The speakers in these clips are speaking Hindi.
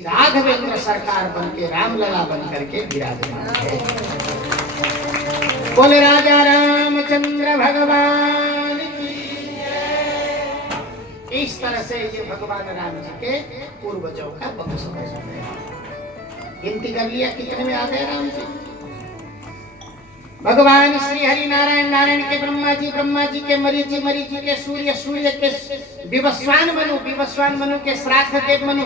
राघवेंद्र सरकार बन के रामलला बन करके विराजमान है। बोले राजा रामचंद्र भगवान की जय। इस तरह से ये भगवान राम जी के पूर्वजों का वंश है। गिनती कर लिया कितने में आ गए राम जी। भगवान श्री हरि नारायण, नारायण के ब्रह्मा जी के मरीचि, मरीचि के सूर्य, सूर्य के विवस्वान मनु, विवस्वान मनु के श्राद्ध देव मनु,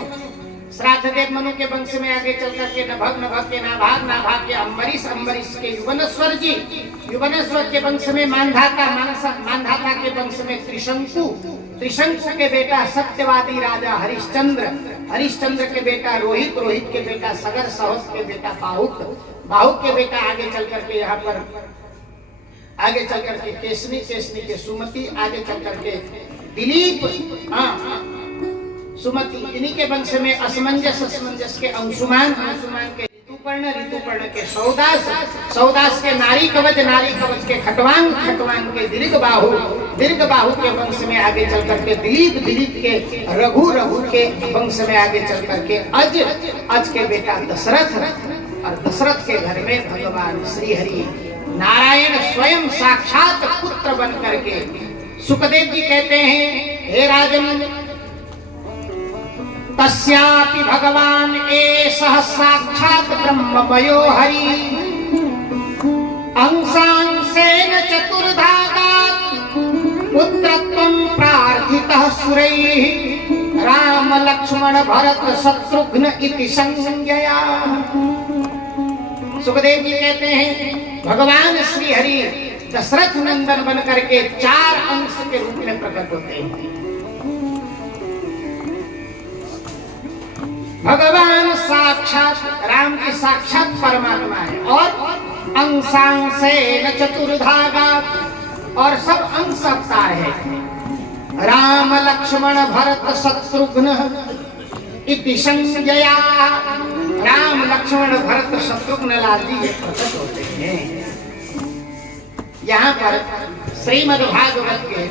श्राद्ध देव मनु के वंश में आगे चल करके नभग, नभग के नाभाग, नाभाग के अम्बरीश, अम्बरीश के युवनेश्वर जी, युवनेश्वर के वंश में मानधाता, मानधाता के वंश में त्रिशंकु, त्रिशंकु के बेटा सत्यवादी राजा हरिश्चंद्र, हरिश्चंद्र के बेटा रोहित, रोहित के बेटा सगर, सहस के बेटा बाहुक, बाहुक के बेटा आगे चल करके यहाँ पर आगे चल करके केसनी, केसनी के सुमति, आगे चल करके दिलीप, सुमति, इन्हीं के वंश में असमंजस, असमंजस के अंशुमान, अंशुमान के ऋतुपर्ण, ऋतुपर्ण के सौदास, सौदास के नारी कवच, नारी कवच के खटवांग, खटवांग के दीर्घबाहु, दीर्घबाहु के वंश में आगे चल करके दिलीप, दिलीप के रघु, रघु के वंश में आगे चल करके अज, अज के बेटा दशरथ, और दशरथ के घर में भगवान श्री हरि नारायण स्वयं साक्षात पुत्र बन करके सुखदेव जी कहते हैं, हे राजन, तस्यापि भगवान एषः साक्षात् ब्रह्ममयो हरि, अंशांशेन चतुर्धागात् पुत्रत्वं प्रार्थितः सुरैः, राम लक्ष्मण भरत शत्रुघ्न इति संज्ञया। सुखदेव जी कहते हैं, भगवान श्री हरि दशरथ नंदन बन करके 4 अंश के रूप में प्रकट होते हैं। भगवान साक्षात राम जी साक्षात परमात्मा है, और अंशांशेन चतुर्धागा, और सब अंश अवतार है। राम लक्ष्मण भरत शत्रुघ्न इति संज्ञया, राम लक्ष्मण भरत शत्रुघ्न लाल जी ये प्रकट होते हैं। यहाँ पर श्रीमद् भागवत के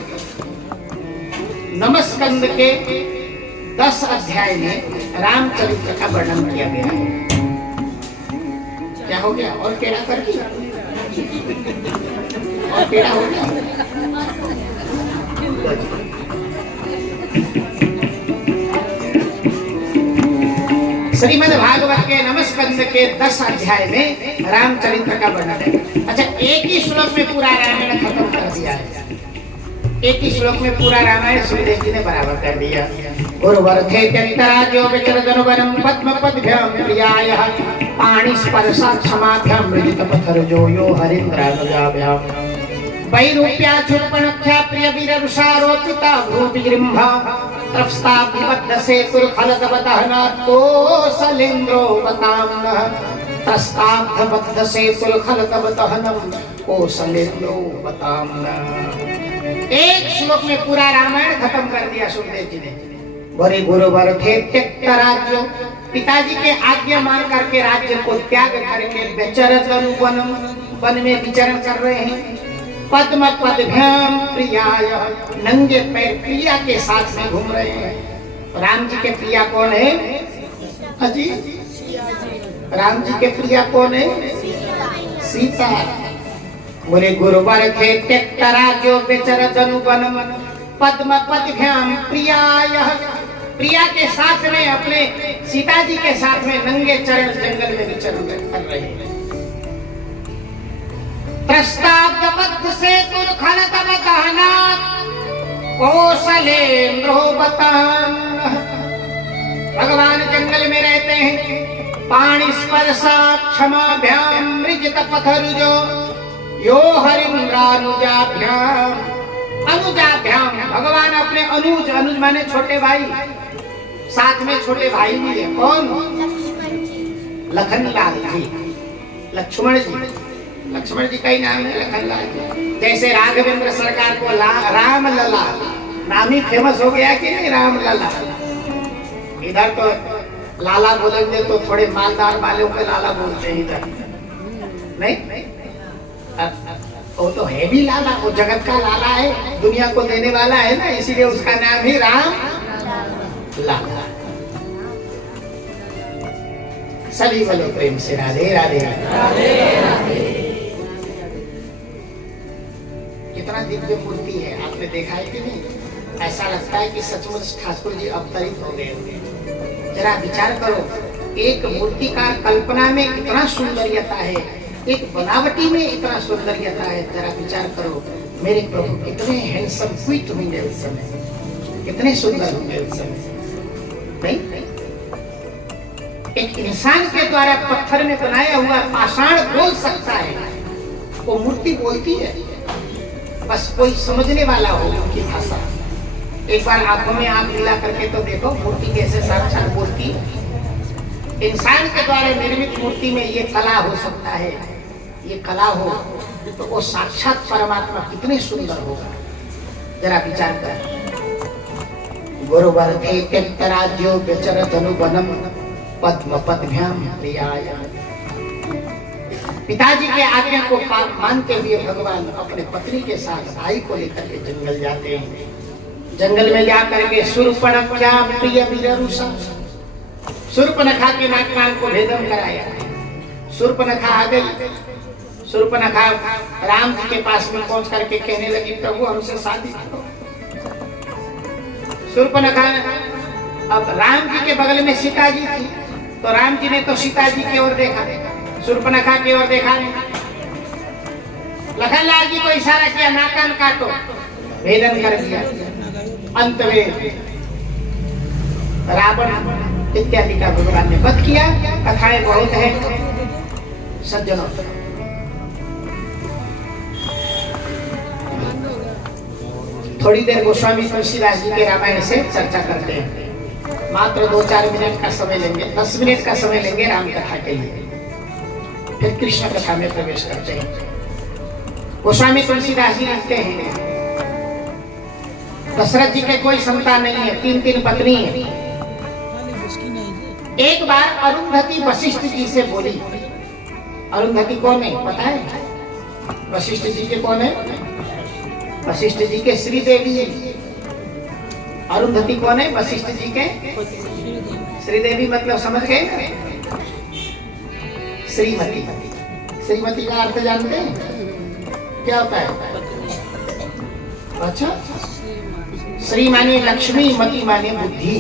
नमस्कंद के 10 अध्याय में रामचरित्र का वर्णन किया गया है। क्या हो गया? और टेढ़ा कर दिया, और टेढ़ा हो गया। श्रीमद् भागवत के नमस्कंद के 10 अध्याय में रामचरित्र का वर्णन है। अच्छा, एक ही श्लोक में पूरा रामायण खत्म कर दिया है। एक ही श्लोक में पूरा रामायण सुखदेव जी ने बराबर कर दिया। उर्वर्थे त्यक्तराज्यो विचरदनुवनं पद्मपद्भ्यां प्रियायः, पाणिस्पर्शात् क्षमाभ्यां मृजितपथरजो यो हरीन्द्रानुजाभ्यां, वैरूप्या चूर्पणख्या प्रियवीररुषारोपिता भ्रूविजृम्भा, त्रस्ताभिबद्ध सेतुर्खलदवदहनात् कोसलेन्द्रो वताम्नः, त्रस्ताभिबद्ध सेतुर्खलदवदहनं कोसलेन्द्रो वताम्नः। एक श्लोक में पूरा रामायण खत्म कर दिया सुखदेव जी ने। बड़े गुरुवर थे त्यक्त राज्य, पिताजी के आज्ञा मान करके राज्य को त्याग करके विचरन वन में विचरण कर रहे हैं। पद्म पद्भ्याम प्रियाय, नंगे पैर प्रिया के साथ में घूम रहे हैं। राम जी के प्रिया कौन है? अजी, राम जी के प्रिया कौन है? सीता। बोले गुरुवर थे त्यक्त राज्यो विचरन वनम पद्म पद्भ्याम प्रियाय, प्रिया के साथ में अपने सीता जी के साथ में नंगे चरण जंगल में विचरण कर रहे हैं। त्रस्ताब्धबद्ध सेतुर्खलदवदहनात् कोसलेन्द्रो वताम्नः, भगवान जंगल में रहते हैं। पाणिस्पर्शात् क्षमाभ्यां मृजितपथरुजो यो हरीन्द्रानुजाभ्यां, अनुजाभ्यां, भगवान अपने अनुज, अनुज माने छोटे भाई, साथ में छोटे भाई भी है। कौन? लखनलाल जी, लक्ष्मण जी, लक्ष्मण जी का ही नाम है लखनलाल जी। जैसे राघवेंद्र सरकार को राम लला नाम ही फेमस हो गया कि नहीं, राम लला। इधर तो लाला बोलेंगे तो थोड़े मालदार वालों के लाला बोलते हैं, इधर नहीं। वो तो है भी लाला, वो जगत का लाला है, दुनिया को देने वाला है ना, इसीलिए उसका नाम ही राम लाला। सभी बोलो प्रेम से राधे राधे। कितना दिव्य मूर्ति है, आपने देखा है कि नहीं? ऐसा लगता है कि सचमुच ठाकुर जी अवतरित हो गए होंगे। जरा विचार करो, एक मूर्तिकार कल्पना में इतना सुंदरियता है, एक बनावटी में इतना सुंदरियता है। जरा विचार करो, मेरे प्रभु कितने हैंडसम स्वीट होंगे उस समय, कितने सुंदर होंगे उस समय। नहीं, एक इंसान के द्वारा पत्थर में बनाया हुआ पाषाण बोल सकता है, वो मूर्ति बोलती है, बस कोई समझने वाला हो उनकी भाषा। एक बार आंखों में आंख मिला करके तो देखो, मूर्ति कैसे साक्षात बोलती है। इंसान के द्वारा निर्मित मूर्ति में ये कला हो सकता है, ये कला हो तो वो साक्षात परमात्मा कितने सुंदर होगा। जरा विचार कर। गुरुवर्गे त्यक्तराज्यो व्यचरत अनुवनम पद्म पद्भ्याम प्रियाय। पिताजी के आज्ञा को मानते हुए भगवान अपने पत्नी के साथ भाई को लेकर के जंगल जाते हैं। जंगल में जाकर के शूर्पणखा प्रिय वीररुषा, शूर्पणखा के नाक कान को भेदन कराया। शूर्पणखा आ गई। शूर्पणखा राम जी के पास में पहुंच करके कहने लगी, प्रभु हमसे शादी करो। शूर्पणखा, अब राम जी के बगल में सीता जी थी, तो राम जी ने तो सीता जी की ओर देखा, शूर्पणखा की ओर देखा नहीं। लखनलाल जी को इशारा किया, नाक कान काटो, भेदन कर दिया। अंत में रावण इत्यादि का भगवान ने वध किया। कथाएं बहुत है सज्जनों। थोड़ी देर गोस्वामी तुलसीदास जी के रामायण से चर्चा करते हैं। मात्र 2-4 मिनट का समय लेंगे, 10 मिनट का समय लेंगे राम कथा के लिए, फिर कृष्ण कथा में प्रवेश करते हैं। गोस्वामी तुलसीदास जी लिखते हैं, दशरथ जी के कोई संतान नहीं है, 3 पत्नी है। एक बार अरुंधति वशिष्ठ जी से बोली। अरुंधति कौन है पता है? वशिष्ठ जी के कौन है? वशिष्ठ जी के श्रीदेवी। अरुंधति कौन है? वशिष्ठ जी के श्रीदेवी, मतलब समझ गए? श्रीमती। श्रीमती का अर्थ जानते हैं क्या होता है? अच्छा, श्री माने लक्ष्मी, मति माने बुद्धि।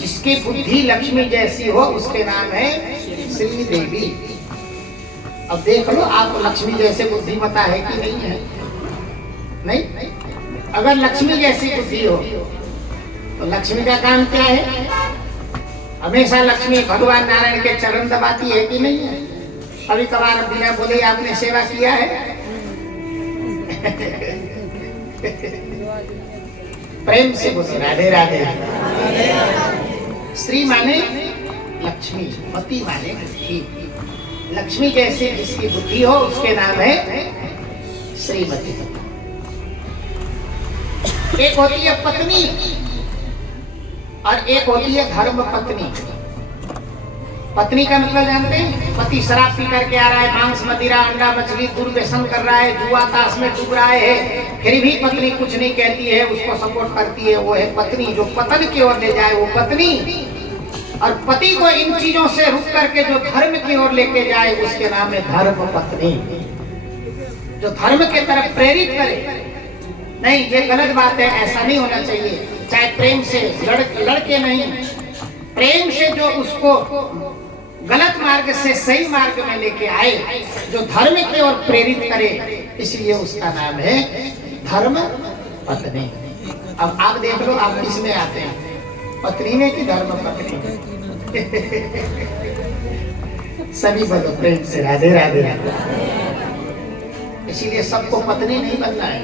जिसकी बुद्धि लक्ष्मी जैसी हो उसके नाम है श्रीदेवी। अब देख लो, आप लक्ष्मी जैसे बुद्धिमता है कि नहीं है? नहीं। अगर लक्ष्मी जैसी बुद्धि हो तो लक्ष्मी का काम क्या है? हमेशा लक्ष्मी भगवान नारायण के चरण दबाती है कि नहीं है? कभी कभार बिना बोले आपने सेवा किया है? प्रेम से बोलो राधे राधे। श्री माने लक्ष्मी, मति माने बुद्धि। लक्ष्मी जैसी जिसकी बुद्धि हो उसके नाम है श्रीमती। एक होती है पत्नी और एक होती है धर्म पत्नी। पत्नी का मतलब जानते हैं? पति शराब पी करके आ रहा है, मांस मदिरा अंडा मछली दुर्व्यसन कर रहा है, जुआ ताश में डूब रहा है, फिर भी पत्नी कुछ नहीं कहती है, उसको सपोर्ट करती है, वो है पत्नी। जो पतन की ओर ले जाए वो पत्नी, और पति को इन चीजों से रुक करके जो धर्म की ओर लेके जाए उसके नाम है धर्म पत्नी। जो धर्म के तरफ प्रेरित करे। नहीं, ये गलत बात है, ऐसा नहीं होना चाहिए। चाहे प्रेम से लड़के नहीं, प्रेम से जो उसको गलत मार्ग से सही मार्ग में लेके आए, जो धर्म की ओर प्रेरित करे, इसलिए उसका नाम है धर्म पत्नी। अब आप देख लो, आप किस में आते हैं, पत्नी में कि धर्म पत्नी? सभी बोलो प्रेम से राधे राधे। इसीलिए सबको पत्नी नहीं बनना है।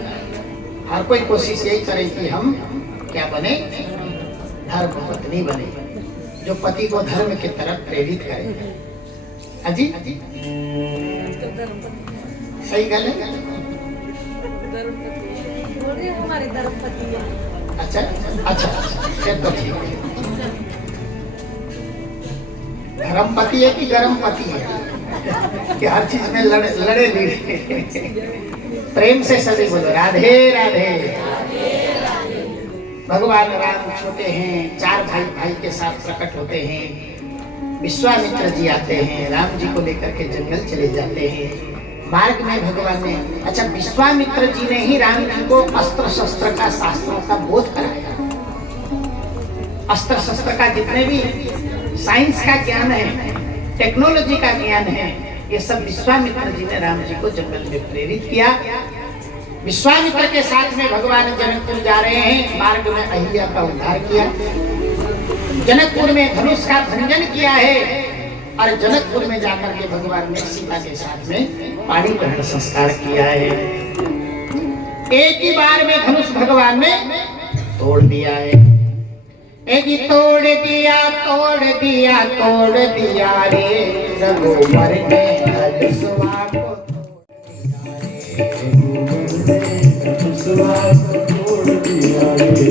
हर कोई कोशिश यही करे कि हम क्या बने? धर्म पत्नी बने, जो पति को धर्म की तरफ प्रेरित करे। अजी सही गल है? हमारे धर्मपति है। अच्छा अच्छा, फिर तो ठीक है। धर्मपति है कि गरम पति है कि हर चीज में लड़े प्रेम से सभी बोलो राधे राधे। भगवान राम छोटे हैं, 4 भाई के साथ प्रकट होते हैं। विश्वामित्र जी आते हैं, राम जी को लेकर के जंगल चले जाते हैं। मार्ग में भगवान ने, अच्छा विश्वामित्र जी ने ही राम जी को अस्त्र शस्त्र का, शास्त्रों का बोध कराया। अस्त्र शस्त्र का जितने भी साइंस का ज्ञान है, टेक्नोलॉजी का ज्ञान है, ये सब विश्वामित्र जी ने राम जी को जंगल में प्रेरित किया। विश्वामित्र के साथ में भगवान जनकपुर जा रहे हैं, मार्ग में अहिल्या का उद्धार किया, जनकपुर में धनुष का भंजन किया है, और जनकपुर में जाकर के भगवान ने सीता के साथ में पाणी ग्रहण संस्कार किया है। एक ही बार में धनुष भगवान ने तोड़ दिया है। एक ही तोड़ दिया, तोड़ दिया, तोड़ दिया रे, रघुवर ने धनुषवा को तोड़ दिया रे,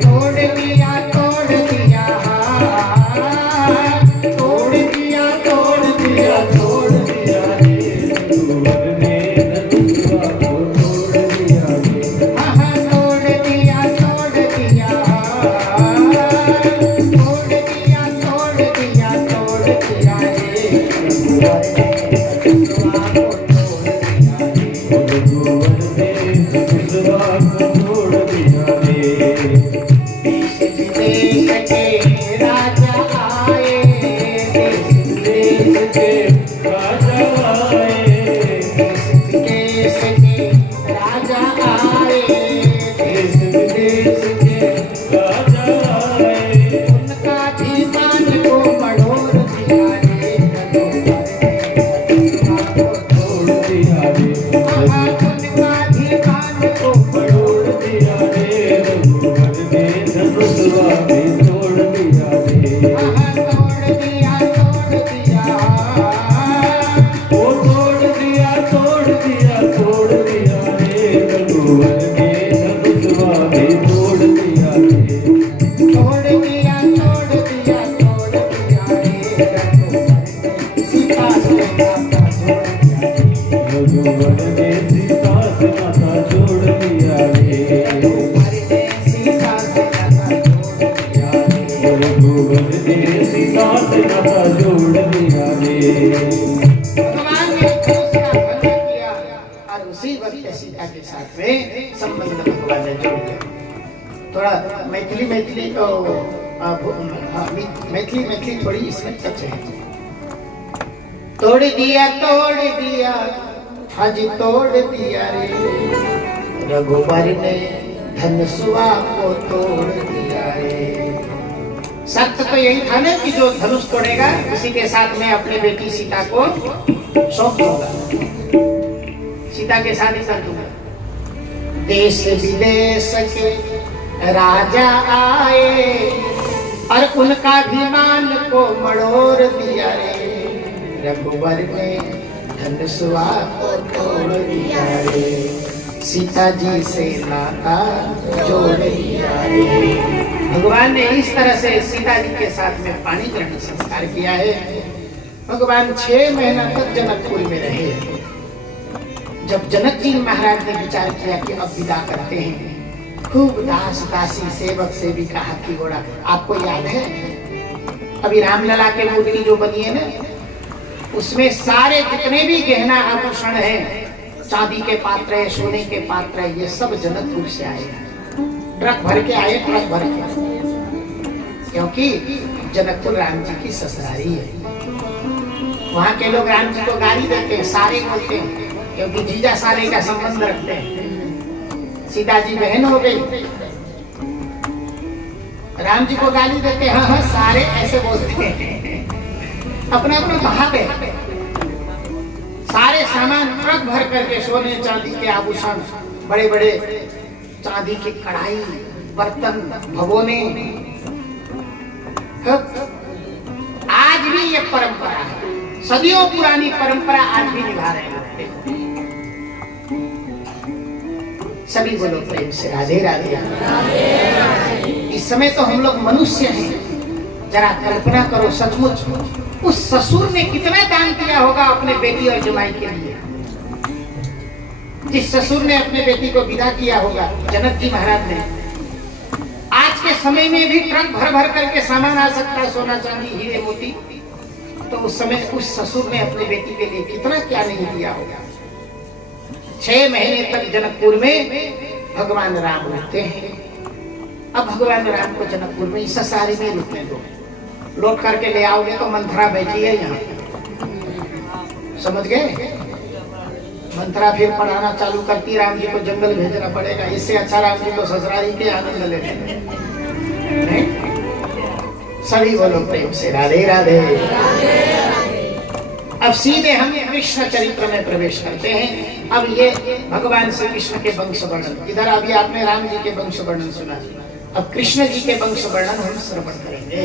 तोड़ दिया, तोड़ दिया, तोड़ दिया, तोड़ दिया, तोड़ दिया रे, रघुवर ने धनुषवा को तोड़ दिया रे, तोड़ दिया, तोड़ दिया, तोड़ दिया, तोड़ दिया, तोड़ दिया रे, रघुवर ने धनुषवा को तोड़ दिया रे, रघुवर ने धनुषवा को तोड़ दिया रे। देश विदेश के राजा आए, देश विदेश के राजा आए, देश विदेश के राजा आए, देश विदेश के राजा आए, उनका भी मान को मड़ोर दिया रे, रघुवर ने धनुषवा को तोड़ दिया रे, उनका भी मान को मड़ोर दिया रे, रघुवर ने धनुषवा भी तोड़ दिया रे, तोड़ दिया, तोड़ दिया, ओ तोड़ दिया, तोड़ दिया, तोड़ दिया रे, रघुवर ने धनुषवा भी तोड़ दिया रे, तोड़ दिया, तोड़ दिया, तोड़ दिया रे, रघुवर ने सीता से नाता जोड़ दिया रे, रघुवर ने सीता से नाता जोड़ दिया रे, रघुवर ने सीता से नाता जोड़ दिया रे, रघुवर ने सीता से नाता जोड़ दिया रे। भगवान ने उसका भला किया और उसी वक्त सीता के साथ में संबंध भगवान ने जोड़ दिया। थोड़ा मैथिली मैथिली तो मैथिली मैथिली थोड़ी इसमें टच है। तोड़ दिया, तोड़ दिया, हाजी तोड़ दिया रे, रघुवर ने धनुषवा को तोड़ दिया रे। सत्य तो यही था ना कि जो धनुष तोड़ेगा उसी के साथ में अपनी बेटी सीता को सौंप दूंगा, सीता के साथ ही कर दूंगा। देश विदेश के राजा आए और उनका अभिमान को मड़ोर दिया रे, रघुवर ने धनुषवा को तोड़ दिया रे, सीता जी से नाता जोड़ दिया रे। भगवान ने इस तरह से सीता जी के साथ में पाणी ग्रहण संस्कार किया है। भगवान 6 महीना तक जनकपुर में रहे। जब जनक जी महाराज ने विचार किया कि अब विदा करते हैं, खूब दास दासी सेवक सेविका हाथी घोड़ा, आपको याद है अभी रामलला के मूर्ति जो बनी है ना, उसमें सारे जितने भी गहना आभूषण है, चांदी के पात्र है, सोने के पात्र है, ये सब जनकपुर से आए, ट्रक भर के आए, ट्रक भर के, क्योंकि जनकपुर राम जी की ससुरारी है। वहाँ के लोग राम जी को गाली देते हैं, सारे बोलते हैं, क्योंकि जीजा सारे का संबंध रखते हैं। सीता जी बहन हो गई, राम जी को गाली देते हैं, हाँ सारे ऐसे बोलते हैं, अपना अपना भाव है। सारे सामान ट्रक भर करके, सोने चांदी के आभूषण, बड़े बड़े चांदी की कढ़ाई, बर्तन, भगोने, आज भी ये परंपरा है, सदियों पुरानी परंपरा आज भी निभा रहे हैं। सभी बोलो प्रेम से राधे राधे। इस समय तो हम लोग मनुष्य हैं, जरा कल्पना करो सचमुच उस ससुर ने कितना दान किया होगा अपने बेटी और जमाई के लिए। जिस ससुर ने अपने बेटी को विदा किया होगा, जनक जी महाराज ने, आज के समय में भी ट्रक भर भर करके सामान आ सकता है, सोना चांदी हीरे मोती, तो उस समय उस ससुर ने अपनी बेटी के लिए कितना क्या नहीं दिया होगा। 6 महीने तक जनकपुर में भगवान राम रहते हैं। अब भगवान राम को जनकपुर में इस सारी में रुकने दो, लौट करके ले आओगे तो मंथरा बैठी है यहाँ, समझ गए? मंथरा फिर पढ़ाना चालू करती, राम जी को जंगल भेजना पड़ेगा। इससे अच्छा राम जी को ससुराली के आनंद लेने। सभी बोलो प्रेम से राधे राधे। अब सीधे हम कृष्ण चरित्र में प्रवेश करते हैं। अब ये भगवान श्री कृष्ण के वंश वर्णन, इधर अभी आपने राम जी के वंश वर्णन सुना, अब कृष्ण जी के वंश वर्णन हम श्रवण करेंगे।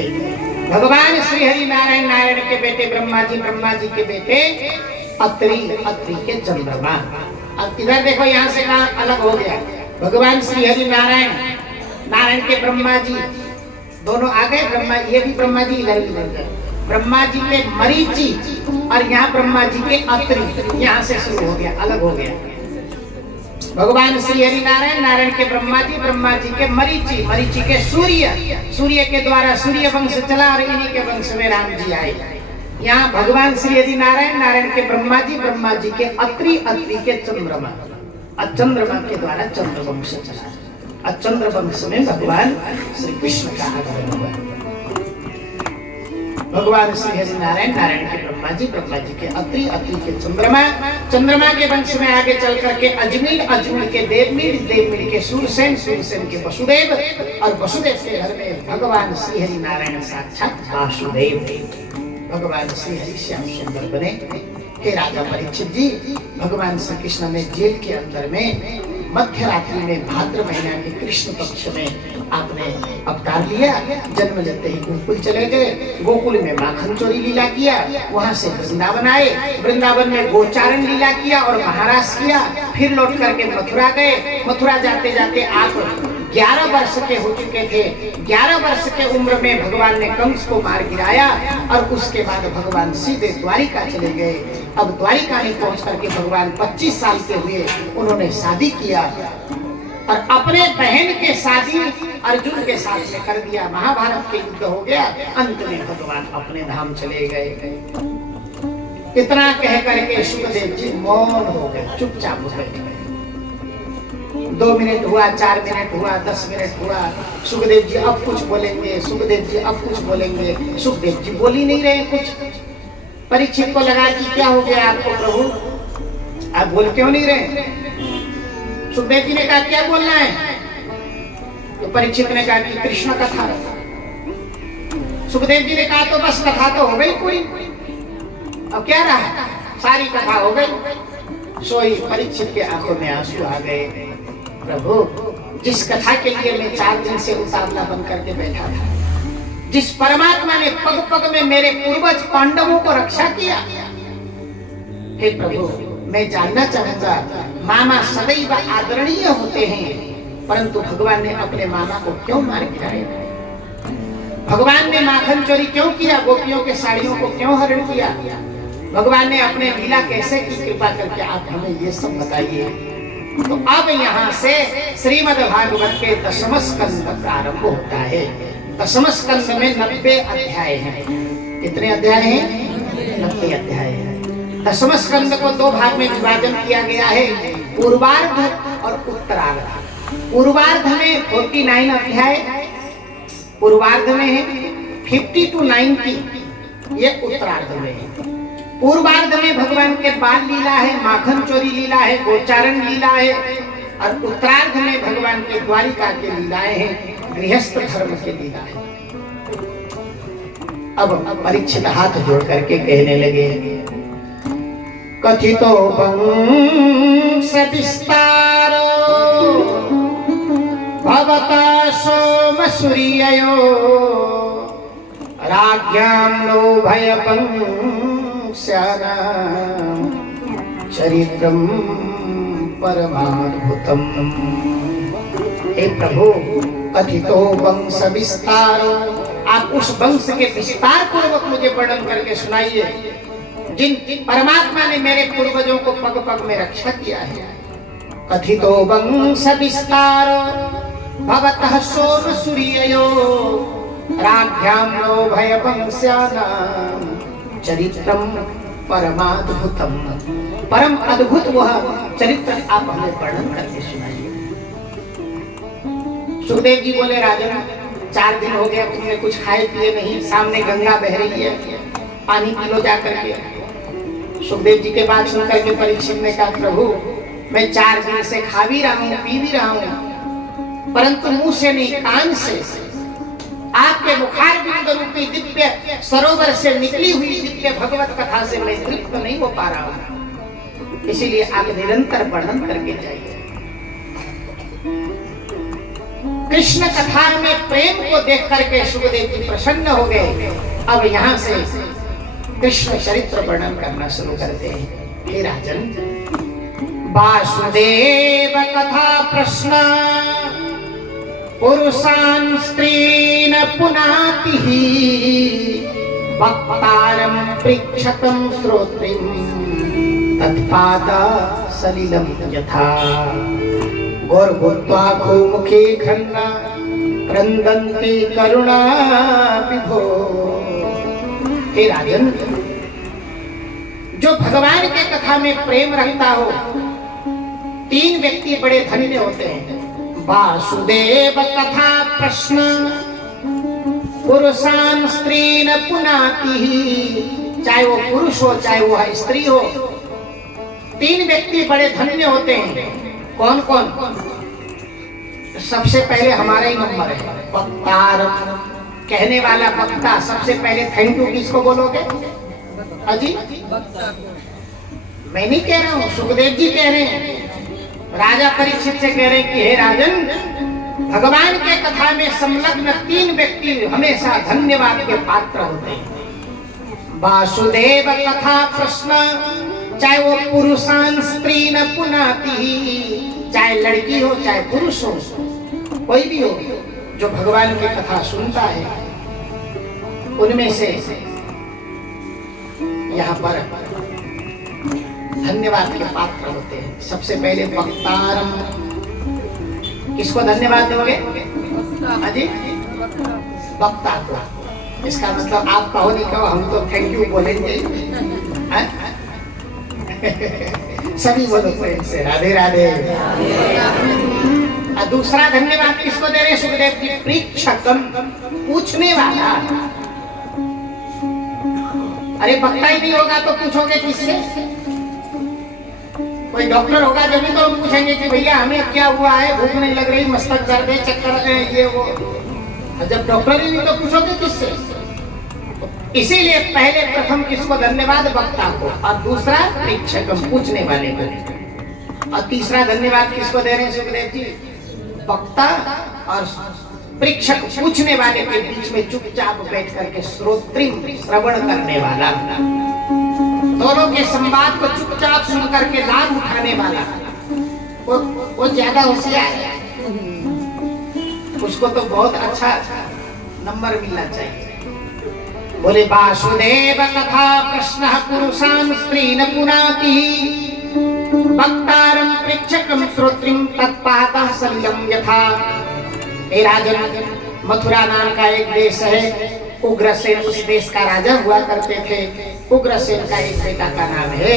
भगवान श्री हरि नारायण, नारायण के बेटे ब्रह्मा जी, ब्रह्मा जी के बेटे अत्रि, अत्रि के चंद्रमा। अब इधर देखो, यहाँ से कहाँ अलग हो गया। भगवान श्री हरि नारायण, नारायण के ब्रह्मा जी दोनों आ गए। ब्रह्मा, ये भी ब्रह्मा जी इधर भी बन गए। ब्रह्मा जी के मरीचि और यहाँ ब्रह्मा जी के अत्रि, यहाँ से शुरू हो गया, अलग हो गया। भगवान श्री हरि नारायण, नारायण के ब्रह्मा जी, ब्रह्मा जी के मरीचि, मरीचि के सूर्य, सूर्य के द्वारा सूर्य वंश चला और इन्हीं के वंश में राम जी आए। यहाँ भगवान श्री हरि नारायण, नारायण के ब्रह्मा जी, ब्रह्मा जी के अत्रि, अत्रि के चंद्रमा, और चंद्रमा के द्वारा चंद्र वंश चला। और चंद्र वंश में भगवान श्री कृष्ण का आगमन हुआ। भगवान श्री हरि नारायण, नारायण के ब्रह्मा जी, ब्रह्मा जी के अत्रि, अत्रि के चंद्रमा, चंद्रमा के वंश में आगे चल करके अजमीर, अजमीर के देवमीर, देवमीर के सूरसेन, सूरसेन के वसुदेव, और वसुदेव के घर में भगवान श्री हरि नारायण साक्षात वासुदेव, भगवान श्री हरि श्याम सुंदर बने। हे राजा परीक्षित जी, भगवान श्री कृष्ण ने जेल के अंदर में मध्य रात्रि में भाद्र महीना के कृष्ण पक्ष में आपने अवतार लिया। जन्म लेते ही गोकुल चले गए, गोकुल में माखन चोरी लीला किया, वहां से वृंदावन आए, वृंदावन में गोचारण लीला किया और महाराज किया। फिर लौट करके मथुरा गए, मथुरा जाते जाते आप 11 वर्ष के हो चुके थे। 11 वर्ष के उम्र में भगवान ने कंस को मार गिराया और उसके बाद भगवान सीधे द्वारिका चले गए। अब द्वारिका में पहुंच करके भगवान 25 साल के हुए, उन्होंने शादी किया और अपने बहन के शादी अर्जुन के साथ में कर दिया। महाभारत के युद्ध हो गया, अंत में भगवान अपने धाम चले गए। इतना कह करके सुखदेव जी मौन हो गए, चुपचाप हो गए। 2 मिनट हुआ, 4 मिनट हुआ, 10 मिनट हुआ, सुखदेव जी अब कुछ बोलेंगे, सुखदेव जी अब कुछ बोलेंगे। सुखदेव जी बोल ही नहीं रहे कुछ। परीक्षित को लगा कि क्या हो गया आपको प्रभु, आप बोल क्यों नहीं रहे? सुखदेव जी ने कहा क्या बोलना है? तो परीक्षित ने कहा कि कृष्ण कथा। सुखदेव जी ने कहा तो बस कथा तो हो गई पूरी, अब क्या रहा, सारी कथा हो गई। सोई परीक्षित के आंखों में आंसू आ गए। प्रभु, जिस कथा के लिए मैं 4 दिन से उतावला बन करके बैठा था, जिस परमात्मा ने पग पग में मेरे पूर्वज पांडवों को रक्षा किया, हे प्रभु मैं जानना चाहूंगा, मामा सदैव आदरणीय होते हैं, परंतु भगवान ने अपने मामा को क्यों मार गिराया? भगवान ने माखन चोरी क्यों किया? गोपियों के साड़ियों को क्यों हरण किया? भगवान ने अपने लीला कैसे की? कृपा करके आप हमें ये सब बताइए। तो अब यहाँ से श्रीमद् भागवत के 10वें स्कंद प्रारंभ होता है। 10वें स्कंद में 90 अध्याय हैं। कितने अध्याय हैं? 90 अध्याय हैं। 10वें स्कंद को 2 भाग में विभाजन किया गया है, पूर्वार्ध और उत्तरार्ध। पूर्वार्ध में 49 अध्याय, पूर्वार्ध में है 50 to 90, ये उत्तरार्ध में है। पूर्वार्ध में भगवान के बाल लीला है, माखन चोरी लीला है, गोचारण लीला है, और उत्तरार्ध में भगवान के द्वारिका के लीलाएं हैं, गृहस्थ धर्म के लीला है। अब परीक्षित हाथ जोड़ करके कहने लगे, कथितो वंश विस्तारो भवता सोम सूर्ययो राज्ञां नो भयपं चरित्रम परमाद्भुतम। हे प्रभु, कथितो वंश विस्तारो, आप उस वंश के विस्तार पूर्वक मुझे वर्णन करके सुनाइए, जिन परमात्मा ने मेरे पूर्वजों को पग पग में रक्षा किया है। कथितो वंश विस्तारो भवतः सोम सूर्ययो राज्ञां नो भयपं चरित्रम परमाद्भुतम, परम अद्भुत वह चरित्र आप हमें वर्णन करके सुनाइए। सुखदेव जी बोले राजन 4 दिन हो गया तुमने कुछ खाए पिए नहीं, सामने गंगा बह रही है, पानी पी लो जाकर के। सुखदेव जी के बात सुनकर के परीक्षित ने कहा प्रभु मैं 4 दिन से खा भी रहा हूँ पी भी रहा हूँ, परंतु मुंह से नहीं कान से आपके मुखार बिंद रूपी दिव्य सरोवर से निकली हुई दिव्य भगवत कथा से मैं तृप्त नहीं हो पा रहा हूँ, इसीलिए आप निरंतर वर्णन करके जाइए। कृष्ण कथा में प्रेम को देख करके सुखदेव जी प्रसन्न हो गए। अब यहाँ से कृष्ण चरित्र वर्णन करना शुरू करते हैं। हे राजन, वासुदेव कथा प्रश्न पुरुषान् स्त्रीन् पुनाति वक्तारं पृच्छतं श्रोत्रिं तत्पादा सलिलं यथा गौर्भूत्वाखो मुखे खन्ना क्रंदन्ति करुणा विभो। हे राजन, जो भगवान के कथा में प्रेम रखता हो 3 व्यक्ति बड़े धन्य होते हैं। वासुदेव कथा प्रश्न पुरुषान् स्त्रीन् पुनाति, चाहे वो पुरुष हो चाहे वो स्त्री हो, 3 व्यक्ति बड़े धन्य होते हैं। कौन कौन? सबसे पहले हमारा ही नंबर है, वक्तार, कहने वाला वक्ता। सबसे पहले थैंक यू किसको बोलोगे? अजी मैं नहीं कह रहा हूँ, सुखदेव जी कह रहे हैं। राजा परीक्षित से कह रहे हैं कि हे राजन, भगवान के कथा में संलग्न 3 व्यक्ति हमेशा धन्यवाद के पात्र होते हैं। वासुदेव कथा प्रश्न, चाहे वो पुरुषान स्त्री न पुनाति, चाहे लड़की हो चाहे पुरुष हो, कोई भी हो जो भगवान की कथा सुनता है, उनमें से यहाँ पर धन्यवाद के पात्र होते हैं। सबसे पहले वक्तारम, किसको धन्यवाद दोगे? अजी वक्ता को। इसका मतलब आप कहो नहीं कहो, हम तो थैंक यू बोलेंगे। सभी बोलो प्रेम से राधे राधे। और दूसरा धन्यवाद किसको दे रहे सुखदेव जी? परीक्षकम, पूछने वाला। अरे वक्ता ही नहीं होगा तो पूछोगे किससे? कोई डॉक्टर होगा जब भी तो हम पूछेंगे कि भैया हमें क्या हुआ है, भूख नहीं लग रही, मस्तक दर्द है, चक्कर है, ये वो। जब डॉक्टर ही नहीं तो पूछोगे किससे? इसीलिए पहले प्रथम किसको धन्यवाद? वक्ता को, और दूसरा परीक्षकम, पूछने वाले को। और तीसरा धन्यवाद किसको दे रहे हैं सुखदेव जी? वक्ता और परीक्षक, पूछने वाले के बीच में चुपचाप बैठ करके श्रोत्रिम, श्रवण करने वाला, दोनों के संवाद को चुपचाप सुन करके लाभ उठाने वाला, वो ज्यादा होशियार है, उसको तो बहुत अच्छा नंबर मिलना चाहिए। बोले वासुदेव कथा प्रश्न पुरुषान् स्त्रीन् पुनाति वक्तारं पृच्छकं श्रोत्रिं तत्पातः सलिलं यथा। हे राजन, मथुरा नाम का एक देश है, उग्रसेन उस देश का राजा हुआ करते थे। उग्रसेन का एक बेटा का नाम है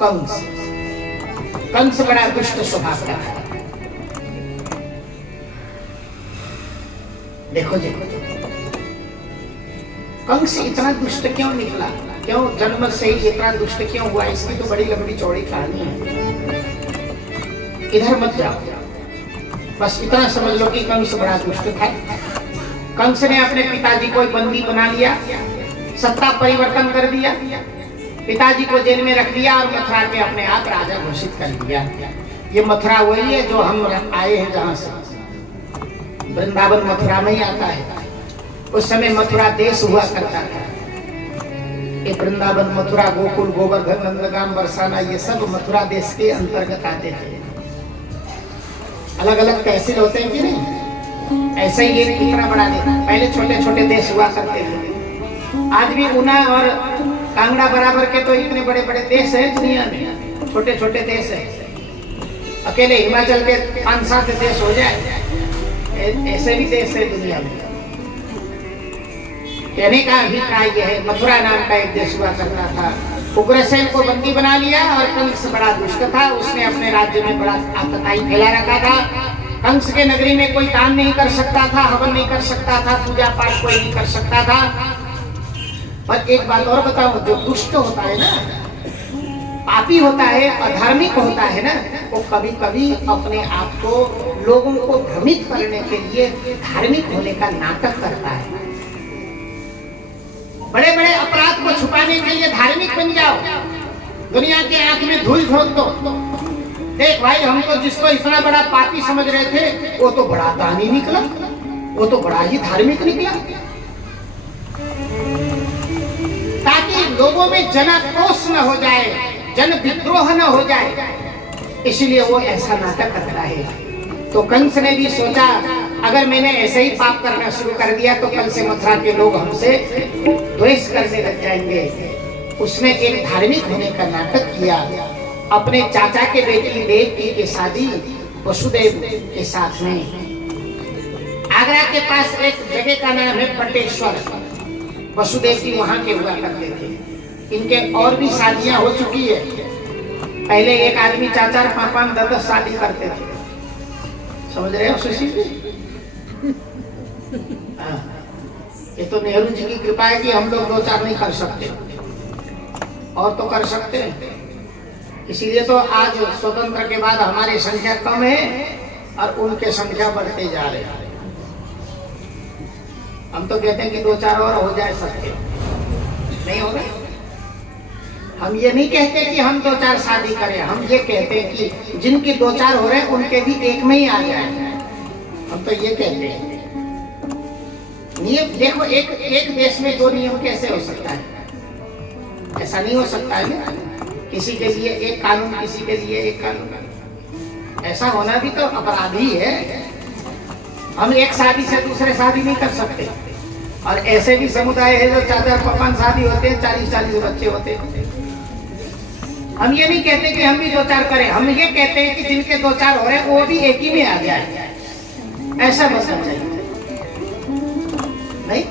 कंस। कंस बड़ा दुष्ट स्वभाव का था। देखो कंस इतना दुष्ट क्यों निकला, क्यों जन्म से ही इतना दुष्ट क्यों हुआ, इसकी तो बड़ी लंबी चौड़ी कहानी है। इधर मत जाओ, बस इतना समझ लो कि कंस बड़ा दुष्ट था। कंस ने अपने पिताजी को बंदी बना लिया, सत्ता परिवर्तन कर दिया, पिताजी को जेल में रख दिया और मथुरा के अपने आप राजा घोषित कर दिया। ये मथुरा वही है जो हम आए हैं, जहां से वृंदावन मथुरा में ही आता है। उस समय मथुरा देश हुआ करता था। ये वृंदावन, मथुरा, गोकुल, गोवर्धन, नंदगाम, बरसाना, ये सब मथुरा देश के अंतर्गत आते थे। अलग अलग तहसील होते हैं कि नहीं, ऐसे ही ये इतना बड़ा देश। पहले छोटे छोटे देश हुआ करते थे। आज भी ऊना और कांगड़ा बराबर के तो इतने बड़े बड़े देश हैं दुनिया में, छोटे छोटे देश हैं। अकेले हिमाचल के 5-7 देश हो जाए, ऐसे भी देश है दुनिया में। कहने का अभिप्राय यह है, मथुरा नाम का एक देश हुआ करता था। उग्रसेन को बंदी बना लिया और कंस बड़ा दुष्ट था, उसने अपने राज्य में बड़ा आतताई फैला रखा था। कंस के नगरी में कोई दान नहीं कर सकता था, हवन नहीं कर सकता था, पूजा पाठ कोई नहीं कर सकता था। पर एक बात और बताऊं, जो दुष्ट होता है ना, पापी होता है, अधार्मिक होता है ना, वो कभी कभी अपने आप को लोगों को भ्रमित करने के लिए धार्मिक होने का नाटक करता है। बड़े बड़े अपराध को छुपाने के लिए धार्मिक बन जाओ, दुनिया के आंख में धूल झोंक दो। देख भाई, हम तो जिसको इतना बड़ा पापी समझ रहे थे, वो तो बड़ा दानी निकला, वो तो बड़ा ही धार्मिक निकला। ताकि लोगों में जनाक्रोश न हो जाए, जन विद्रोह न हो जाए, इसलिए वो ऐसा नाटक करता है। तो कंस ने भी सोचा, अगर मैंने ऐसे ही पाप करना शुरू कर दिया तो कल से मथुरा के लोग हमसे द्वेष करने लग जाएंगे। उसने एक धार्मिक होने का नाटक किया। अपने चाचा के बेटी देवकी की शादी वसुदेव के साथ में, आगरा के पास एक जगह का नाम है पटेश्वर, वसुदेव जी वहां के हुआ करते थे। इनके और भी शादियां हो चुकी है। पहले एक आदमी चाचा पापा 10 शादी करते थे, समझ रहे हो सुशील जी? ये तो नेहरू जी की कृपा है कि हम लोग 2-4 नहीं कर सकते, और तो कर सकते हैं। इसीलिए तो आज स्वतंत्र के बाद हमारी संख्या कम है और उनके संख्या बढ़ते जा रहे हैं। हम तो कहते हैं कि 2-4 और हो जाए सबके, नहीं हो रहे। हम ये नहीं कहते कि हम 2-4 शादी करें, हम ये कहते हैं कि जिनकी 2-4 हो रहे हैं उनके भी एक में ही आ जाए। हम तो ये कहते हैं। नियम देखो, एक देश में 2 नियम कैसे हो सकता है? ऐसा नहीं हो सकता है ना। किसी के लिए एक कानून, किसी के लिए एक कानून। ऐसा होना भी तो अपराध ही है। हम एक शादी से दूसरे शादी नहीं कर सकते। और ऐसे भी समुदाय है जो 4-5 शादी होते हैं, 40-40 बच्चे होते हैं। हम ये नहीं कहते कि हम भी 2-4 करें, हम ये कहते हैं कि जिनके 2-4 हो रहे हैं वो भी एक ही में आ जाए। ऐसा मतलब चाहिए, नहीं?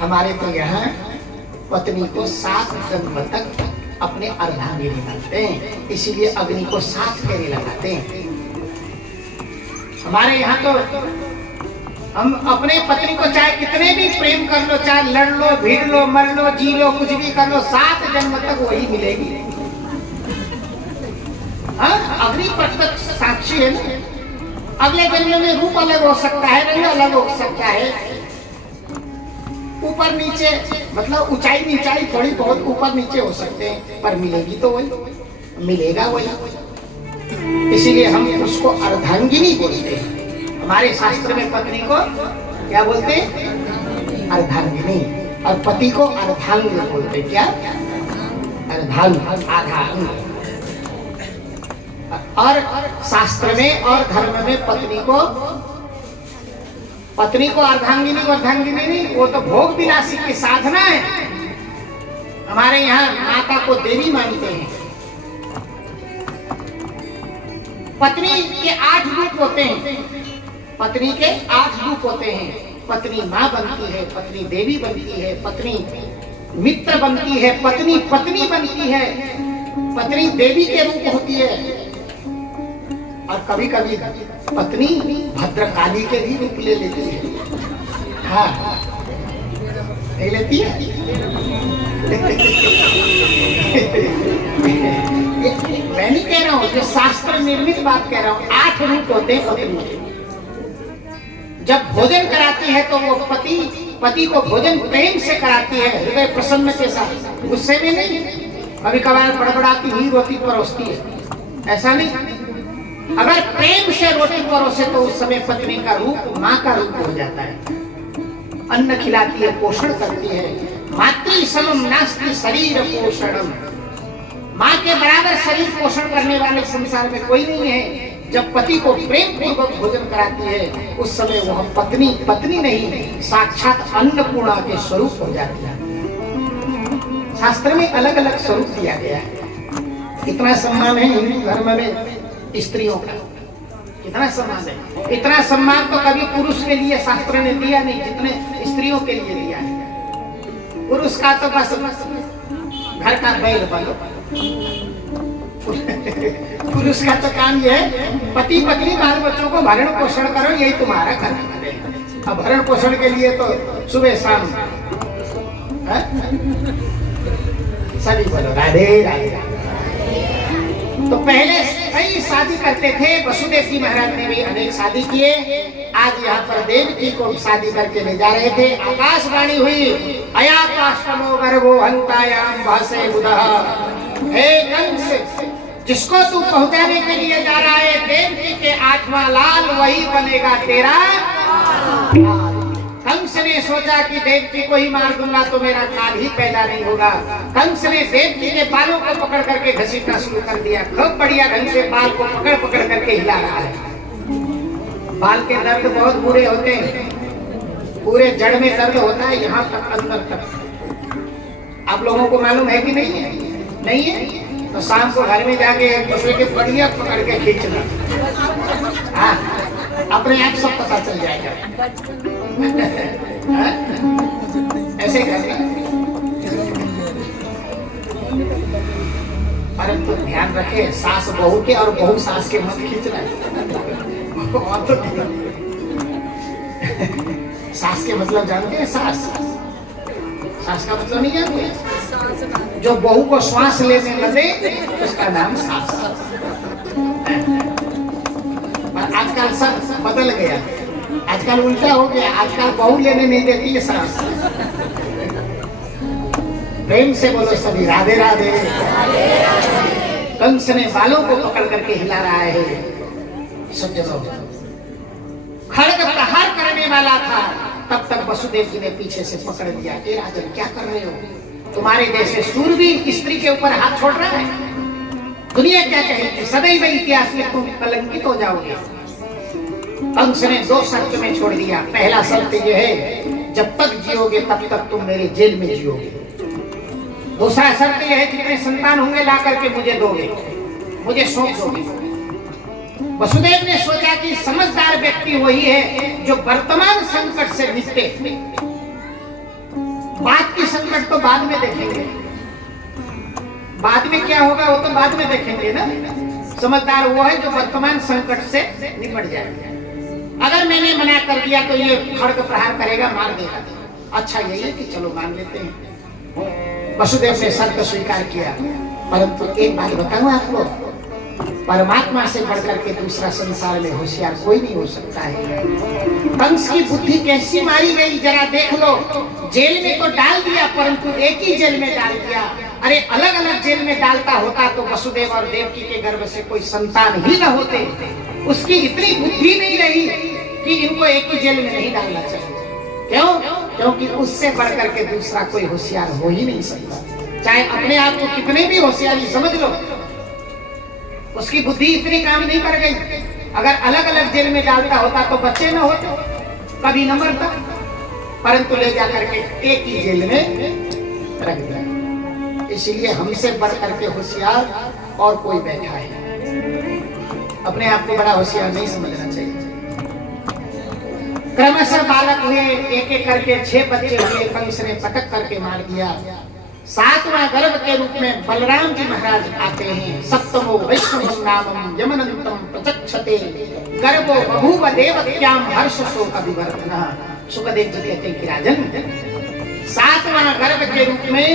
हमारे तो यहाँ पत्नी को 7 जन्म तक अपने अर्धांगिनी मानते हैं, इसीलिए अग्नि को 7 फेरे लगाते हैं। हमारे यहाँ तो हम अपने पत्नी को चाहे कितने भी प्रेम कर लो, चाहे लड़ लो, भिड़ लो, मर लो, जी लो, कुछ भी कर लो, 7 जन्म तक वही मिलेगी। अग्नि प्रत्यक्ष साक्षी है ना। अगले जन्म में रूप अलग हो सकता है, रंग अलग हो सकता है, ऊपर नीचे, मतलब ऊंचाई नीचाई थोड़ी बहुत ऊपर नीचे हो सकते हैं, पर मिलेगी तो वही, मिलेगा वही। इसीलिए हम उसको अर्धांगिनी बोलते हैं। हमारे शास्त्र में पत्नी को क्या बोलते हैं? अर्धांगिनी। और पति को अर्धांग बोलते। क्या? अर्धांग, आधा अंग। और शास्त्र में और धर्म में पत्नी को अर्धांगिनी नहीं, वो तो भोग विलासी की साधना है। हमारे यहाँ माता को देवी मानते हैं। पत्नी के 8 रूप होते हैं। पत्नी के 8 रूप होते हैं। पत्नी माँ बनती है, पत्नी देवी बनती है, पत्नी मित्र बनती है, पत्नी पत्नी बनती है, पत्नी देवी के रूप होती है, और कभी कभी पत्नी भद्रकाली के भी रूप ले लेती है। हाँ, नहीं लेती है? मैं नहीं कह रहा हूँ, जो शास्त्र निर्मित बात कह रहा हूँ। 8 रूप होते हैं पत्नी के। जब भोजन कराती है तो वो पति को भोजन प्रेम से कराती है, हृदय प्रसन्न के साथ, गुस्से में नहीं। कभी कभार बड़बड़ाती हुई रोटी परोसती है, ऐसा नहीं। अगर प्रेम से रोटी परोसे तो उस समय पत्नी का रूप माँ का रूप हो जाता है। अन्न खिलाती है, पोषण करती है। मातृ समम नास्ति शरीर पोषणम। माँ के बराबर शरीर पोषण करने वाले संसार में कोई नहीं है। जब पति को प्रेम पूर्वक भोजन कराती है, उस समय वह पत्नी नहीं, साक्षात अन्नपूर्णा के स्वरूप हो जाती है। शास्त्र में अलग अलग स्वरूप दिया गया है। कितना सम्मान है हिंदू धर्म में स्त्रियों का, कितना सम्मान है। इतना सम्मान तो कभी पुरुष के लिए शास्त्र ने दिया नहीं जितने स्त्रियों के लिए दिया है। पुरुष का तो बस घर का बैल बनो, पुरुष का तो काम ये है पति पत्नी बाल बच्चों को भरण पोषण करो, यही तुम्हारा कर्तव्य है। अब भरण पोषण के लिए तो सुबह शाम सभी बोलो राधे राधे। तो पहले कई शादी करते थे, वसुदेव जी महाराज ने भी अनेक शादी किए। आज यहाँ पर देवकी को शादी करके ले जा रहे थे। आकाशवाणी हुई, अयाकाशमो गर्भो हंतायाम भासे बुधः। हे कंस, जिसको तू पहुंचाने के लिए जा रहा है देवकी के 8वां लाल, वही बनेगा तेरा। कंस ने सोचा कि देवकी को ही मार दूंगा तो मेरा काल ही पैदा नहीं होगा। कंस ने देवकी के बालों को पकड़ करके घसीटना शुरू कर दिया। खूब बढ़िया ढंग से बाल को पकड़ पकड़ करके हिला रहा है। बाल के दर्द बहुत बुरे होते हैं, पूरे जड़ में दर्द होता है, यहाँ तक अंदर तक। आप लोगों को मालूम है कि नहीं है? नहीं है तो शाम को घर में जाके एक दूसरे के बढ़िया पकड़ के खींचना, हाँ अपने आप सब पता चल जाएगा। ऐसे करना, परंतु ध्यान रखे सास बहू के और बहू सास के मत खींचना। तो सास के मतलब जानते हैं? सास सास का मतलब नहीं जानते? जो बहू को श्वास लेने लगे उसका नाम सास। पर आजकल सब बदल गया, आजकल उल्टा हो गया। आजकल बहू लेने नहीं देती है सास। प्रेम से बोलो सभी राधे राधे। कंस ने बालों को पकड़ करके हिला रहा है। सज्जनों, खड्ग प्रहार करने वाला था, तब तक वसुदेव जी ने पीछे से पकड़ लिया। ए राजन, क्या कर रहे हो? तुम्हारे जैसे शूरवीर स्त्री के ऊपर हाथ छोड़ रहा है? दुनिया क्या कहेगी? सदैव इतिहास में तुम कलंकित हो जाओगे। कंस ने 2 शर्त में छोड़ दिया। पहला शर्त यह है, जब तक जियोगे तब तक तुम मेरे जेल में जियोगे। दूसरा शर्त यह है, जितने संतान होंगे ला करके मुझे दोगे, मुझे सौंप दोगे। वसुदेव ने सोचा कि समझदार व्यक्ति वही है जो वर्तमान संकट से निपटे। बाद की संकट तो बाद में देखेंगे, बाद में क्या होगा वो तो बाद में देखेंगे ना। समझदार वो है जो वर्तमान संकट से निपट जाएगा। अगर मैंने मना कर दिया तो ये खड्ग प्रहार करेगा, मार देगा। अच्छा यही है कि चलो मान लेते हैं। वसुदेव ने शर्त स्वीकार किया। परंतु एक बात बताऊं आपको, परमात्मा से बढ़कर के दूसरा संसार में होशियार कोई नहीं हो सकता है। कंस की बुद्धि कैसी मारी गई जरा देख लो। जेल में तो डाल दिया, परंतु एक ही जेल में डाल दिया। अरे अलग अलग जेल में डालता होता तो वसुदेव और देवकी के गर्भ से कोई संतान ही न होते। उसकी इतनी बुद्धि नहीं रही कि इनको एक ही जेल में नहीं डालना चाहिए। क्यों? क्योंकि उससे बढ़कर के दूसरा कोई होशियार हो ही नहीं सकता। चाहे अपने आप को कितने भी होशियारी समझ लो, उसकी बुद्धि इतनी काम नहीं कर गई। अगर अलग अलग जेल में डालता होता तो बच्चे न होते, कभी न मरता। परंतु ले जाकर के एक ही जेल में रख दिया। इसलिए हमसे बढ़ करके होशियार और कोई बैठा है। अपने आप को बड़ा होशियार नहीं समझना चाहिए। क्रमशः बालक हुए, एक एक करके 6 बच्चे हुए। कंस ने पटक करके मार दिया। 7वां गर्भ के रूप में बलराम जी महाराज आते हैं। सप्तमो वैष्णवं नामं यमनंतं प्रचक्षते गर्भो बभूव देवक्याम हर्ष शोक विवर्धनः। सुखदेव जी कहते हैं कि राजन, 7वां गर्भ के रूप में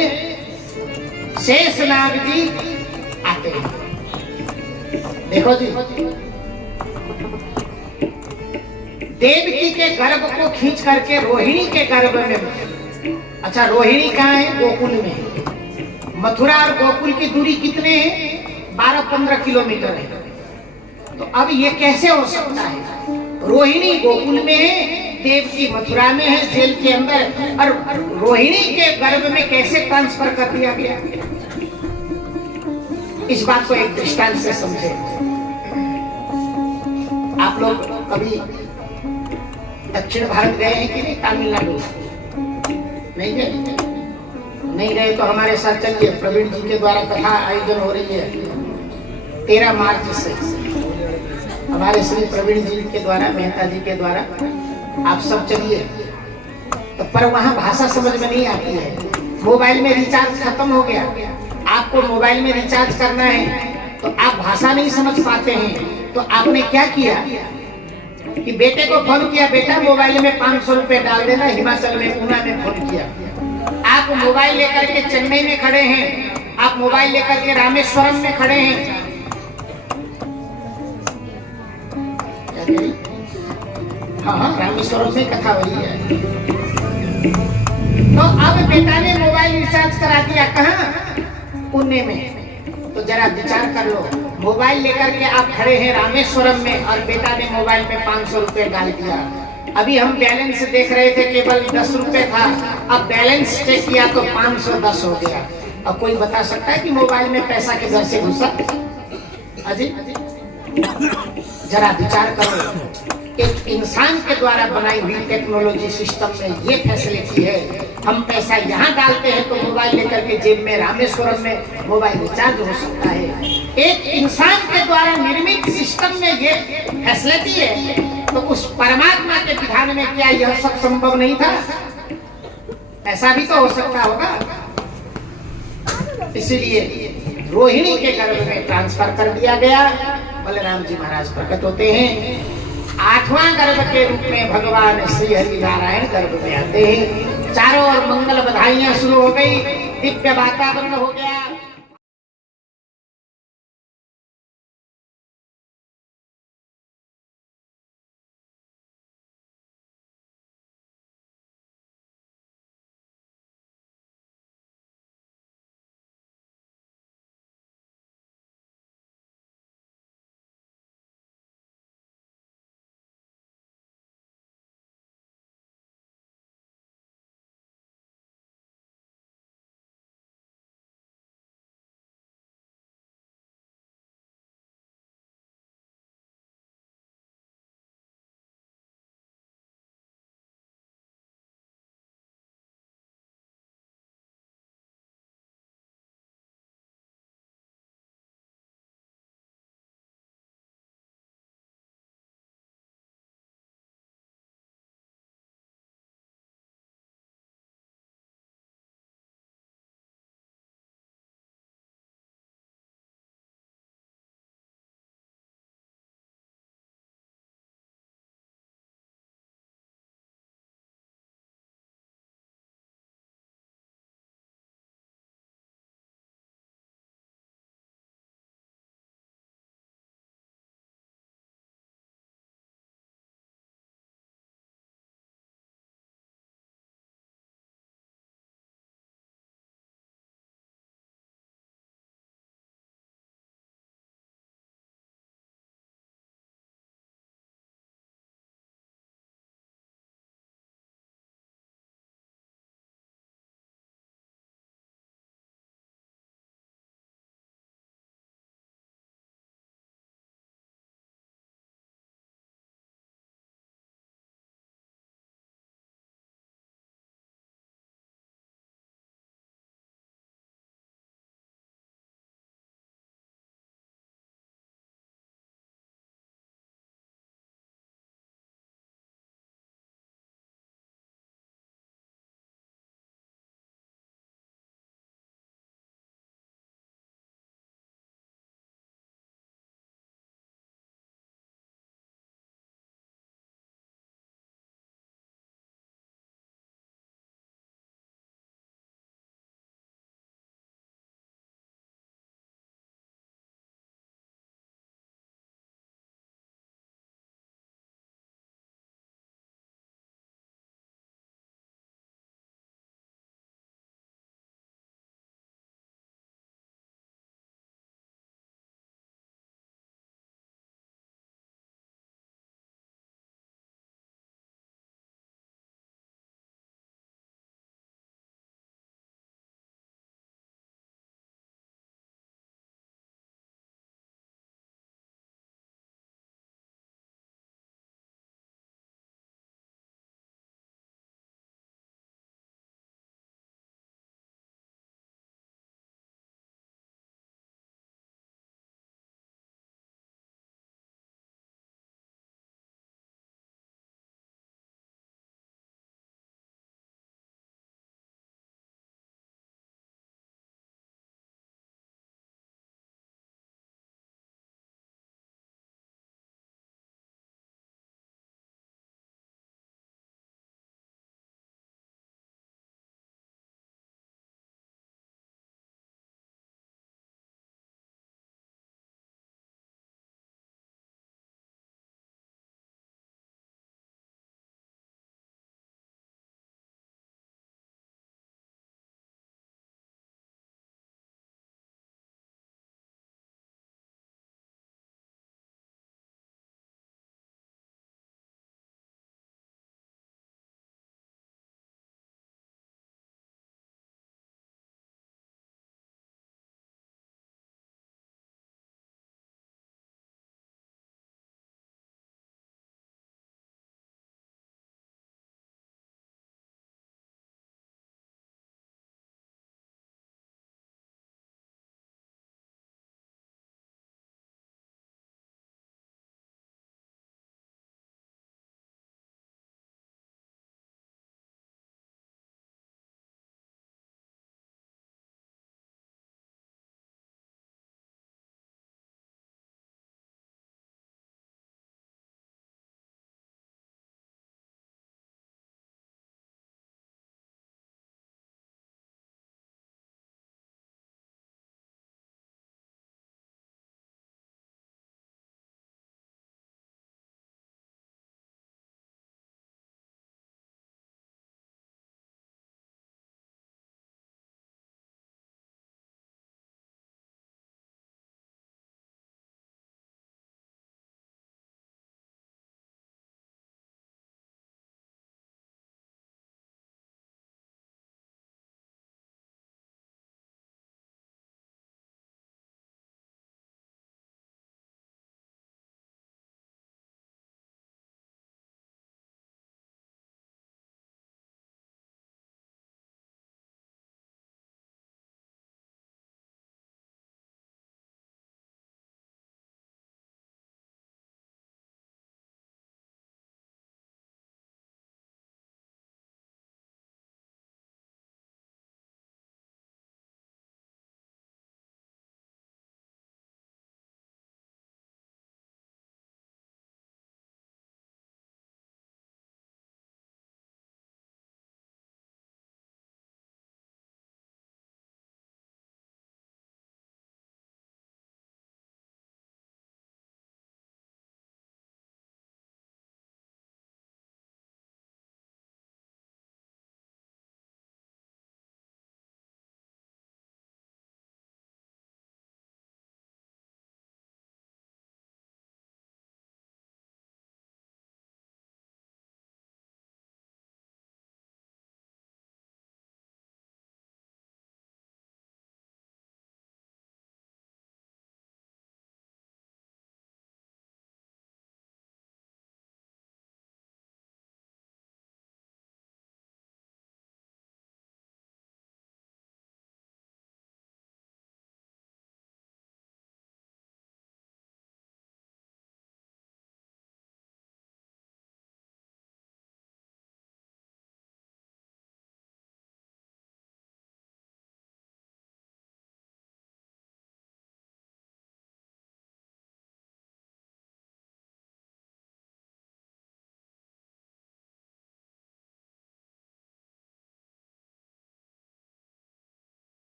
शेषनाग जी आते हैं। देखो जी, देवकी के गर्भ को खींच करके रोहिणी के गर्भ में। अच्छा, रोहिणी कहाँ है? गोकुल में। मथुरा और गोकुल की दूरी कितने हैं? 12-15 किलोमीटर है। तो अब ये कैसे हो सकता है? रोहिणी गोकुल में है, देवकी मथुरा में है, जेल के अंदर। और रोहिणी के गर्भ में कैसे ट्रांसफर कर दिया गया? इस बात को एक दृष्टांत से समझे। आप लोग कभी दक्षिण भारत गए हैं कि नहीं? तमिलनाडु नहीं गए? नहीं गए तो हमारे साथ चलिए। प्रवीण जी के द्वारा कथा आयोजन हो रही है 13 मार्च से। हमारे श्री प्रवीण जी के द्वारा, मेहता जी के द्वारा आप सब चलिए। तो पर वहाँ भाषा समझ में नहीं आती है। मोबाइल में रिचार्ज खत्म हो गया, आपको मोबाइल में रिचार्ज करना है तो आप भाषा नहीं समझ पाते हैं। तो आपने क्या किया कि बेटे को फोन किया, बेटा मोबाइल में 500 रुपए डाल देना। हिमाचल में ऊना में फोन किया। आप मोबाइल लेकर के चेन्नई में खड़े हैं, आप मोबाइल लेकर के रामेश्वरम में खड़े हैं। हाँ, रामेश्वरम में कथा वही है। तो अब बेटा ने मोबाइल रिचार्ज करा दिया, कहाँ? पुणे में। तो जरा विचार कर लो, मोबाइल लेकर के आप खड़े हैं रामेश्वरम में और बेटा ने मोबाइल में 500 रुपए डाल दिया। अभी हम बैलेंस देख रहे थे, केवल 10 रुपए था, अब बैलेंस चेक किया तो 510 हो गया। अब कोई बता सकता है कि मोबाइल में पैसा किधर से घुसा? अजी जरा विचार करो। एक इंसान के द्वारा बनाई हुई टेक्नोलॉजी सिस्टम में ये फैसिलिटी है, हम पैसा यहाँ डालते हैं तो मोबाइल लेकर के जेब में रामेश्वरम में मोबाइल रिचार्ज हो सकता है। एक इंसान के द्वारा निर्मित सिस्टम में ये फैसिलिटी है, तो उस परमात्मा के विधान में क्या यह सब संभव नहीं था? ऐसा भी तो हो सकता होगा। इसीलिए रोहिणी के गर्भ में ट्रांसफर कर दिया गया। बलराम जी महाराज प्रकट होते हैं। 8वां गर्भ के रूप में भगवान श्री हरि नारायण गर्भ में आते हैं। चारों ओर मंगल बधाइयां शुरू हो गई, दिव्य वातावरण हो गया।